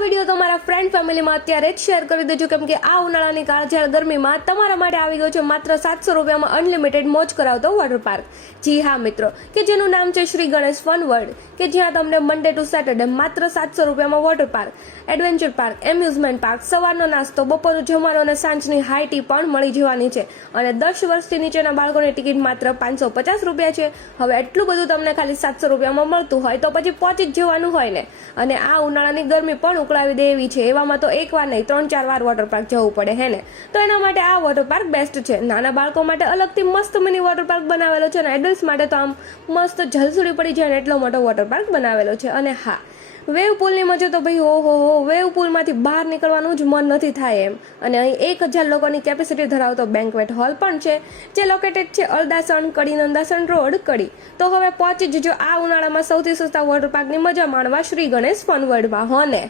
Video તમારા friend ફેમિલીમાં અત્યારે જ શેર કરી દેજો, કેમ કે આ ઉનાળાની કાળઝાળ ગરમીમાં તમારા માટે આવી ગયો છે માત્ર સાતસો રૂપિયામાં અનલિમિટેડ મોજ કરાવતો વોટર પાર્ક જી હા મિત્રો, કે જેનું નામ છે શ્રી ગણેશ ફન વર્લ્ડ કે જ્યાં તમને મંડે ટુ સેટરડે માત્ર સાતસો રૂપિયામાં water park adventure park amusement park સવારનો નાસ્તો, બપોરનું જમવાનું અને સાંજની હાઈ ટી પણ મળી જવાની છે. અને દસ વર્ષથી નીચેના બાળકોની ટિકિટ માત્ર પાંચસો પચાસ રૂપિયા છે. હવે એટલું બધું તમને ખાલી સાતસો રૂપિયામાં મળતું હોય તો પછી પહોંચી જ જવાનું હોય ને. અને આ ઉનાળાની ગરમી પણ ઉકળાવી દેવી છે. એવામાં તો એક વાર નહીં, ત્રણ ચાર વાર વોટર પાર્ક જવું પડે, હે ને? તો એના માટે આ વોટર પાર્ક બેસ્ટ છે. નાના બાળકો માટે અલગથી મસ્ત મિની વોટર પાર્ક બનાવેલો છે અને એડલ્ટ્સ માટે તો આમ મસ્ત જલસુડી પડી જાય એટલો મોટો વોટર પાર્ક બનાવેલો છે. અને હા વેવ પુલની મજા તો ભાઈ ઓહો હો વેવ પુલમાંથી બહાર નીકળવાનું જ મન નથી થાય એમ. અને અહીં એક હજાર લોકોની કેપેસિટી ધરાવતો બેન્કવેટ હોલ પણ છે, જે લોકેટેડ છે અલદાસણ કડી નંદાસણ રોડ, કડી. તો હવે પહોંચી જજો આ ઉનાળામાં સૌથી સસ્તા વોટર પાર્કની મજા માણવા શ્રી ગણેશ ફન વર્લ્ડમાં હો ને?